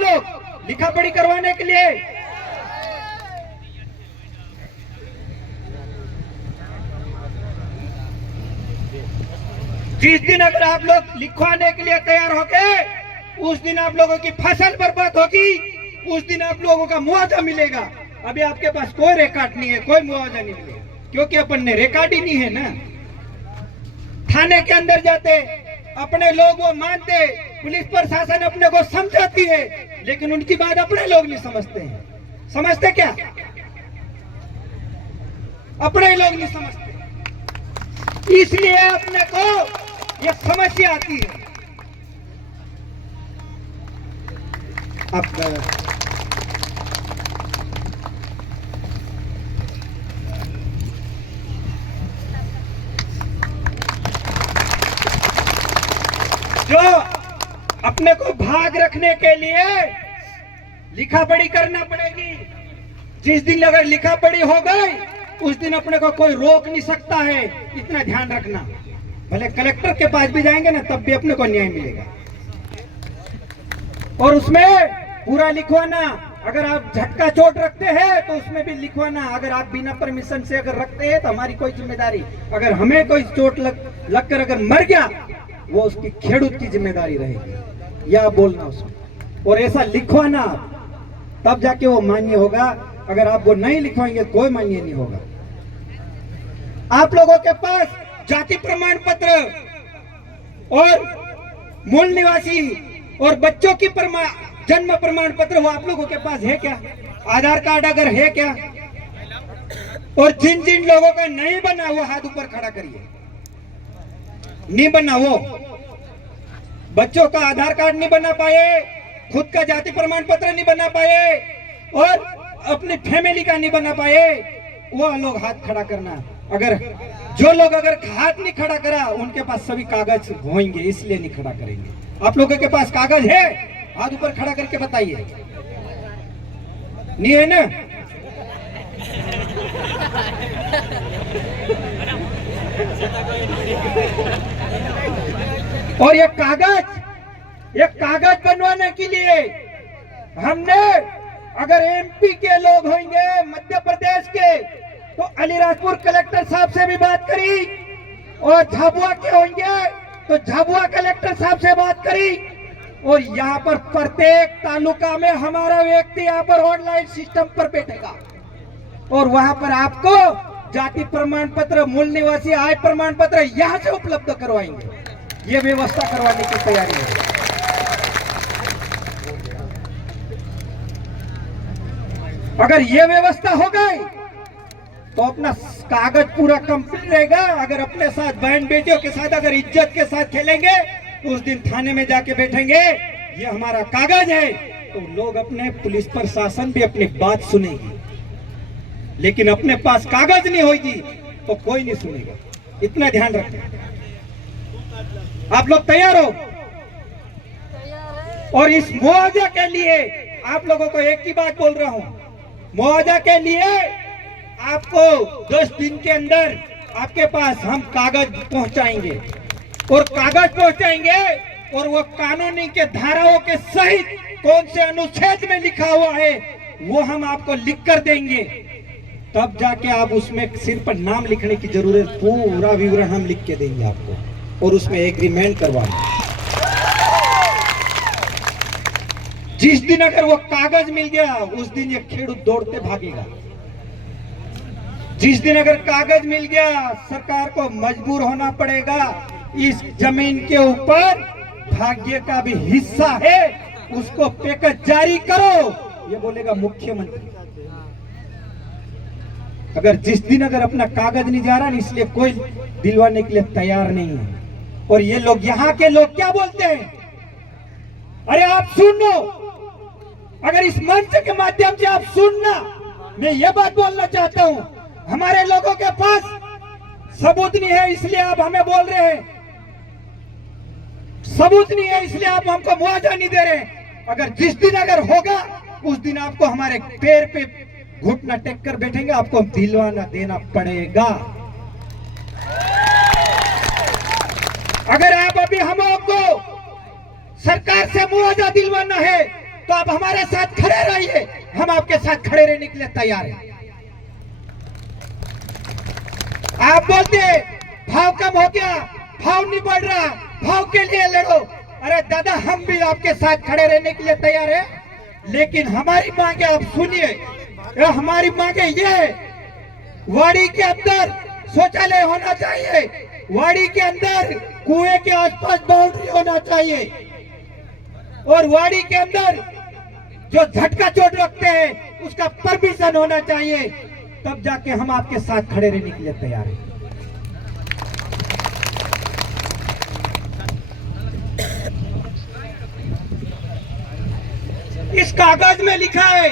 आप लोग लिखा पढ़ी करवाने के लिए? जिस दिन अगर आप लोग लिखवाने के लिए तैयार हो गए, उस दिन आप लोगों की फसल बर्बाद होगी, उस दिन आप लोगों का मुआवजा मिलेगा। अभी आपके पास कोई रिकॉर्ड नहीं है, कोई मुआवजा नहीं मिलेगा, क्योंकि अपन ने रिकॉर्ड ही नहीं है ना। थाने के अंदर जाते, अपने लोग वो मानते, पुलिस प्रशासन अपने को समझाती है, लेकिन उनकी बात अपने लोग नहीं समझते हैं। समझते क्या? अपने लोग नहीं समझते, इसलिए अपने को ये समस्या आती है। अब जो अपने को भाग रखने के लिए लिखा पढ़ी करना पड़ेगी। जिस दिन अगर लिखा पढ़ी हो गई, उस दिन अपने को कोई रोक नहीं सकता है। इतना ध्यान रखना। भले कलेक्टर के पास भी जाएंगे ना, तब भी अपने को न्याय मिलेगा। और उसमें पूरा लिखवाना, अगर आप झटका चोट रखते हैं तो उसमें भी लिखवाना। अगर आप बिना परमिशन से अगर रखते हैं तो हमारी कोई जिम्मेदारी। अगर हमें कोई चोट लगकर अगर मर गया, वो उसकी खेड़ूत की जिम्मेदारी रहेगी, या बोलना उसको। और ऐसा लिखवाना, तब जाके वो मान्य होगा। अगर आप वो नहीं लिखवाएंगे, कोई मान्य नहीं होगा। आप लोगों के पास जाति प्रमाण पत्र और मूल निवासी और बच्चों की जन्म प्रमाण पत्र, वो आप लोगों के पास है क्या? आधार कार्ड अगर है क्या? और जिन जिन लोगों का नहीं बना, वो हाथ ऊपर खड़ा करिए। नहीं बना, वो बच्चों का आधार कार्ड नहीं बना पाए, खुद का जाति प्रमाण पत्र नहीं बना पाए, और अपनी फैमिली का नहीं बना पाए, वो लोग हाथ खड़ा करना। अगर जो लोग अगर हाथ नहीं खड़ा करा, उनके पास सभी कागज होंगे, इसलिए नहीं खड़ा करेंगे। आप लोगों के पास कागज है? हाथ ऊपर खड़ा करके बताइए। नहीं है ना? और ये कागज बनवाने के लिए हमने, अगर एमपी के लोग होंगे, मध्य प्रदेश के, तो अलीराजपुर कलेक्टर साहब से भी बात करी, और झाबुआ के होंगे तो झाबुआ कलेक्टर साहब से बात करी। और यहाँ पर प्रत्येक तालुका में हमारा व्यक्ति यहाँ पर ऑनलाइन सिस्टम पर बैठेगा, और वहां पर आपको जाति प्रमाण पत्र, मूल निवासी आय प्रमाण पत्र यहाँ से उपलब्ध करवाएंगे। ये व्यवस्था करवाने की तैयारी है। अगर ये व्यवस्था हो गई तो अपना कागज पूरा कंप्लीट रहेगा। अगर अपने साथ बहन बेटियों के साथ अगर इज्जत के साथ खेलेंगे, तो उस दिन थाने में जाके बैठेंगे, ये हमारा कागज है, तो लोग अपने पुलिस प्रशासन भी अपनी बात सुनेगी। लेकिन अपने पास कागज नहीं होगी तो कोई नहीं सुनेगा। इतना ध्यान रखें। आप लोग तैयार हो? और इस मुआवजा के लिए आप लोगों को एक ही बात बोल रहा हूं, मुआवजा के लिए आपको 10 दिन के अंदर आपके पास हम कागज पहुंचाएंगे, और कागज पहुंचाएंगे, और वो कानूनी के धाराओं के सहित कौन से अनुच्छेद में लिखा हुआ है वो हम आपको लिख कर देंगे। तब जाके आप उसमें सिर्फ नाम लिखने की जरूरत, पूरा विवरण हम लिख के देंगे आपको, और उसमें एग्रीमेंट करवाएंगे। जिस दिन अगर वो कागज मिल गया, उस दिन ये खेडूत दौड़ते भागेगा। जिस दिन अगर कागज मिल गया, सरकार को मजबूर होना पड़ेगा। इस जमीन के ऊपर भाग्य का भी हिस्सा है, उसको पैकेज जारी करो, ये बोलेगा मुख्यमंत्री। अगर जिस दिन अगर अपना कागज नहीं जा रहा, इसलिए कोई दिलवाने के लिए तैयार नहीं है। और ये लोग, यहाँ के लोग क्या बोलते हैं? अरे आप सुन लो, अगर इस मंच के माध्यम से आप सुनना, मैं ये बात बोलना चाहता हूं, हमारे लोगों के पास सबूत नहीं है, इसलिए आप हमें बोल रहे हैं। सबूत नहीं है, इसलिए आप हमको मुआवजा नहीं दे रहे। अगर जिस दिन अगर होगा, उस दिन आपको हमारे पैर पे घुटना टेक कर बैठेंगे, आपको दिलवाना देना पड़ेगा। अगर आप अभी हमको सरकार से मुआवजा दिलवाना है, तो आप हमारे साथ खड़े रहिए, हम आपके साथ खड़े रहने के लिए तैयार हैं। आप बोलते भाव कम हो गया, भाव नहीं बढ़ रहा, भाव के लिए लड़ो। अरे दादा, हम भी आपके साथ खड़े रहने के लिए तैयार हैं, लेकिन हमारी मांगे आप सुनिए। हमारी मांगे ये है, वाड़ी के अंदर शौचालय होना चाहिए, वाड़ी के अंदर कुएं के आसपास बाउंड्री होना चाहिए, और वाड़ी के अंदर जो झटका चोट रखते हैं उसका परमिशन होना चाहिए। तब जाके हम आपके साथ खड़े रहने के लिए तैयार हैं। इस कागज में लिखा है,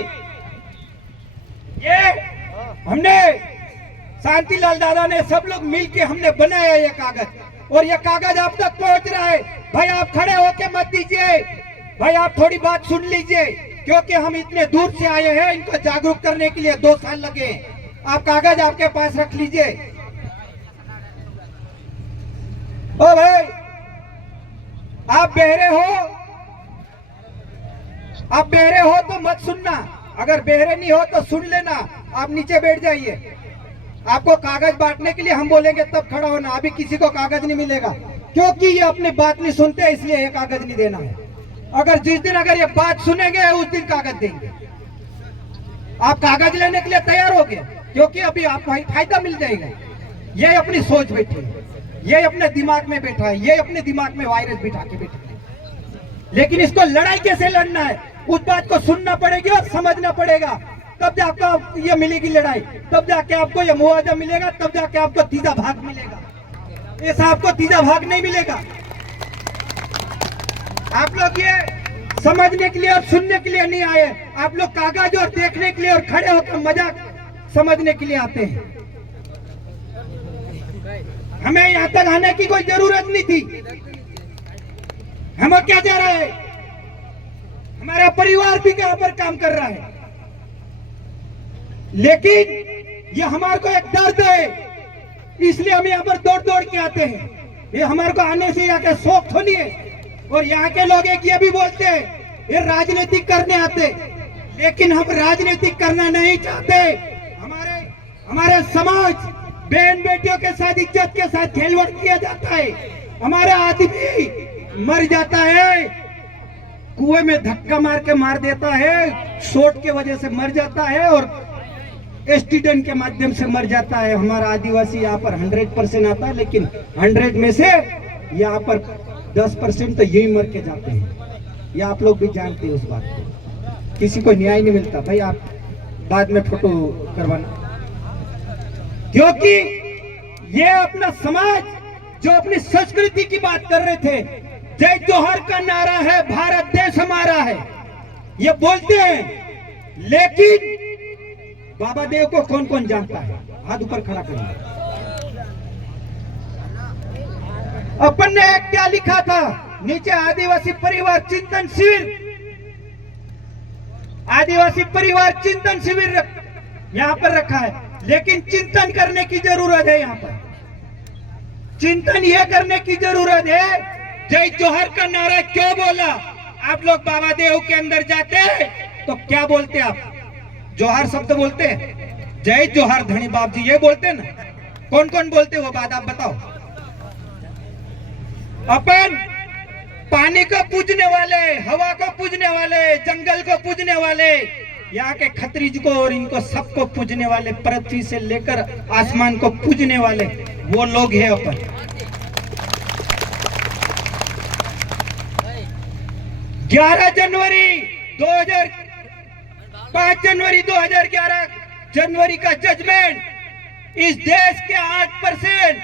ये हमने शांतिलाल दादा ने सब लोग मिलके हमने बनाया ये कागज, और ये कागज आप तक पहुंच रहा है। भाई आप खड़े होके मत दीजिए, भाई आप थोड़ी बात सुन लीजिए, क्योंकि हम इतने दूर से आए हैं, इनको जागरूक करने के लिए 2 साल लगे। आप कागज आपके पास रख लीजिए। ओ भाई, आप बहरे हो, आप बहरे हो तो मत सुनना, अगर बहरे नहीं हो तो सुन लेना। आप नीचे बैठ जाइए, आपको कागज बांटने के लिए हम बोलेंगे तब खड़ा होना। अभी किसी को कागज नहीं मिलेगा, क्योंकि ये अपनी बात नहीं सुनते, इसलिए ये कागज नहीं देना है। अगर जिस दिन अगर ये बात सुनेंगे उस दिन कागज देंगे। आप कागज लेने के लिए तैयार हो गए, क्योंकि अभी आपको फायदा मिल जाएगा। ये अपनी सोच बैठी है, ये अपने दिमाग में बैठा है, ये अपने दिमाग में वायरस बिठा के बैठा है। लेकिन इसको लड़ाई कैसे लड़ना है, उस बात को सुनना पड़ेगी और समझना पड़ेगा, तब जाके आपको ये मिलेगी लड़ाई, तब जाके आपको ये मुआवजा मिलेगा, तब जाके आपको तीजा भाग मिलेगा। ऐसा आपको तीजा भाग नहीं मिलेगा। आप लोग ये समझने के लिए और सुनने के लिए नहीं आए, आप लोग कागज और देखने के लिए और खड़े होकर मजाक समझने के लिए आते हैं। हमें यहाँ तक आने की कोई जरूरत नहीं थी। हमें क्या जा रहा है, हमारा परिवार भी यहाँ पर काम कर रहा है, लेकिन ये हमारे को एक दर्द है, इसलिए हम यहाँ पर दौड़ दौड़ के आते हैं। ये हमारे को आने से यहाँ के शौक थोड़ी है। और यहाँ के लोग एक ये भी बोलते हैं ये राजनीतिक करने आते, लेकिन हम राजनीतिक करना नहीं चाहते। हमारे समाज बहन बेटियों के साथ इज्जत के साथ खेलवाड़ किया जाता है। हमारा आदमी मर जाता है, कुएं में धक्का मार के मार देता है, शॉट के वजह से मर जाता है, और एक्सीडेंट के माध्यम से मर जाता है। हमारा आदिवासी यहाँ पर 100% आता है, लेकिन 100 में से यहाँ पर 10% तो यही मर के जाते हैं। ये आप लोग भी जानते हैं उस बात को। किसी को न्याय नहीं मिलता। भाई आप बाद में फोटो करवाना, क्योंकि ये अपना समाज जो अपनी संस्कृति की बात कर रहे थे, जय जोहर का नारा है, भारत देश हमारा है, ये बोलते हैं, लेकिन बाबा देव को कौन कौन जानता है? हाथ ऊपर खड़ा करिए। अपन ने क्या लिखा था नीचे? आदिवासी परिवार चिंतन शिविर, आदिवासी परिवार चिंतन शिविर यहाँ पर रखा है, लेकिन चिंतन करने की जरूरत है। यहाँ पर चिंतन यह करने की जरूरत है, जय जोहर का नारा क्यों बोला? आप लोग बाबा देव के अंदर जाते हैं तो क्या बोलते हैं? आप जोहर शब्द बोलते हैं, जय जोहर धनी बाप जी ये बोलते हैं ना। कौन कौन बोलते वो बात आप बताओ। अपन पानी को पूजने वाले, हवा को पूजने वाले, जंगल को पूजने वाले, यहाँ के खत्रीज को और इनको सबको पूजने वाले, पृथ्वी से लेकर आसमान को पूजने वाले वो लोग हैं अपन। 11 जनवरी 2000 5 जनवरी 2011 जनवरी का जजमेंट, इस देश के 8%